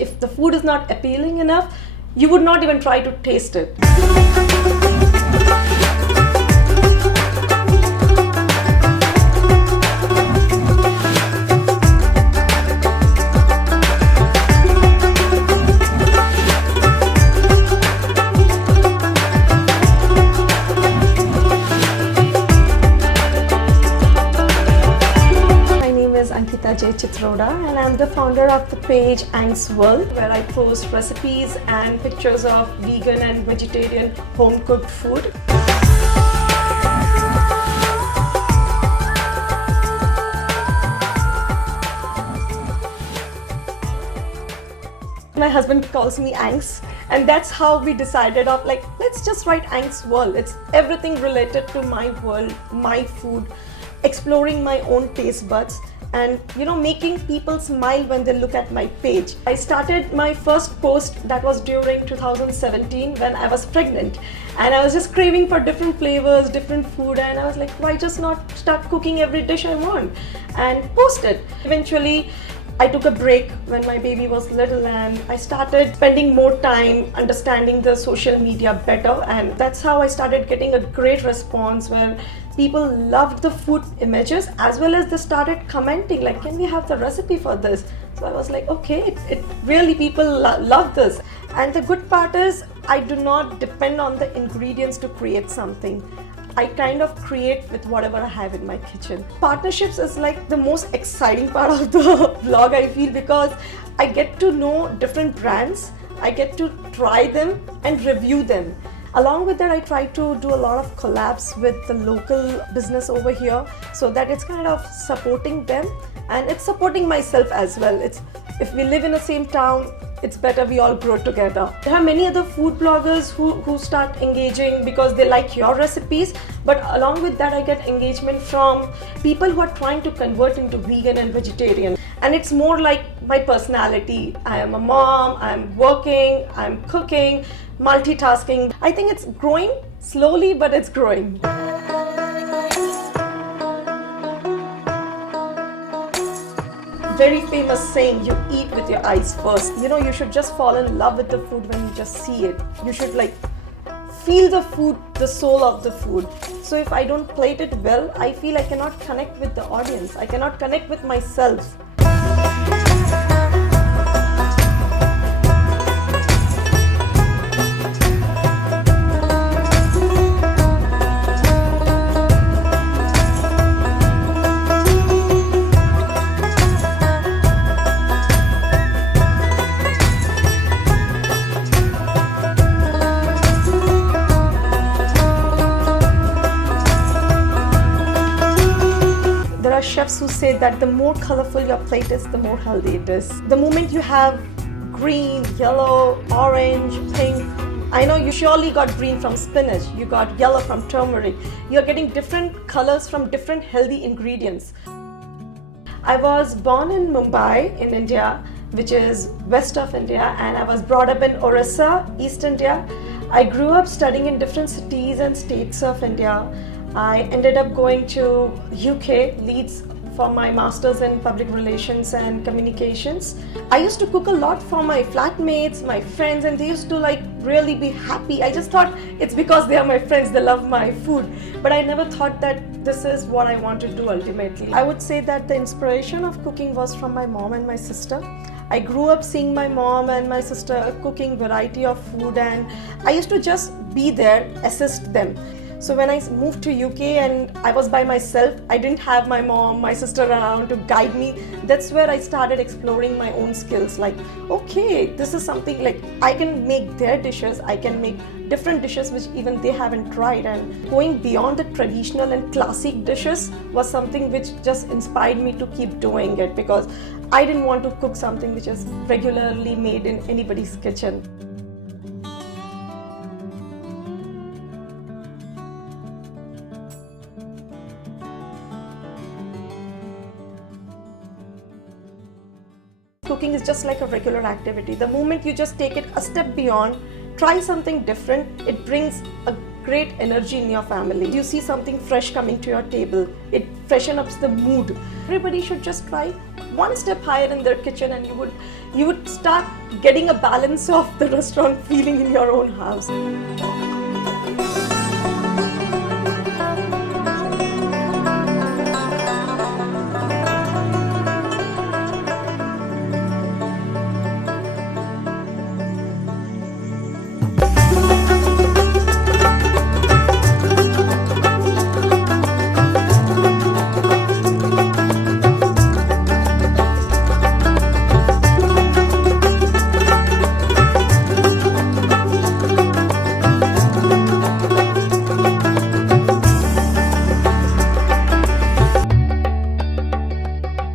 If the food is not appealing enough, you would not even try to taste it. Ankita J. Chitroda, and I'm the founder of the page Ang's World, where I post recipes and pictures of vegan and vegetarian home cooked food. My husband calls me Ang's, and that's how we decided of like, let's just write Ang's World. It's everything related to my world, my food, exploring my own taste buds, and making people smile when they look at my page. I started my first post that was during 2017 when I was pregnant, and I was just craving for different flavors, different food, and I was like, why just not start cooking every dish I want and post it. Eventually I took a break when my baby was little, and I started spending more time understanding the social media better, and that's how I started getting a great response where people loved the food images as well as they started commenting like, can we have the recipe for this? So I was like, okay, it really people love this. And the good part is I do not depend on the ingredients to create something. I kind of create with whatever I have in my kitchen. Partnerships is like the most exciting part of the vlog, I feel, because I get to know different brands, I get to try them and review them. Along with that, I try to do a lot of collabs with the local business over here, so that it's kind of supporting them and it's supporting myself as well. If we live in the same town, it's better we all grow together. There are many other food bloggers who start engaging because they like your recipes, but along with that I get engagement from people who are trying to convert into vegan and vegetarian. And it's more like my personality. I am a mom, I'm working, I'm cooking, multitasking. I think it's growing slowly, but it's growing. Very famous saying, you eat with your eyes first. You should just fall in love with the food when you just see it. You should like feel the food, the soul of the food. So if I don't plate it well, I feel I cannot connect with the audience. I cannot connect with myself. Chefs who say that the more colorful your plate is, the more healthy it is. The moment you have green, yellow, orange, pink, I know you surely got green from spinach, you got yellow from turmeric. You're getting different colors from different healthy ingredients. I was born in Mumbai in India, which is west of India, and I was brought up in Orissa, East India. I grew up studying in different cities and states of India. I ended up going to UK, Leeds, for my master's in public relations and communications. I used to cook a lot for my flatmates, my friends, and they used to like really be happy. I just thought it's because they are my friends, they love my food. But I never thought that this is what I want to do ultimately. I would say that the inspiration of cooking was from my mom and my sister. I grew up seeing my mom and my sister cooking variety of food, and I used to just be there, assist them. So when I moved to UK and I was by myself, I didn't have my mom, my sister around to guide me. That's where I started exploring my own skills. Like, okay, this is something like I can make their dishes, I can make different dishes which even they haven't tried. And going beyond the traditional and classic dishes was something which just inspired me to keep doing it, because I didn't want to cook something which is regularly made in anybody's kitchen. Cooking is just like a regular activity. The moment you just take it a step beyond, try something different, it brings a great energy in your family. You see something fresh coming to your table, it freshens up the mood. Everybody should just try one step higher in their kitchen, and you would start getting a balance of the restaurant feeling in your own house.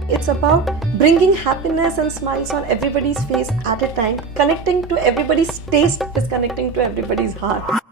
It's about bringing happiness and smiles on everybody's face at a time. Connecting to everybody's taste is connecting to everybody's heart.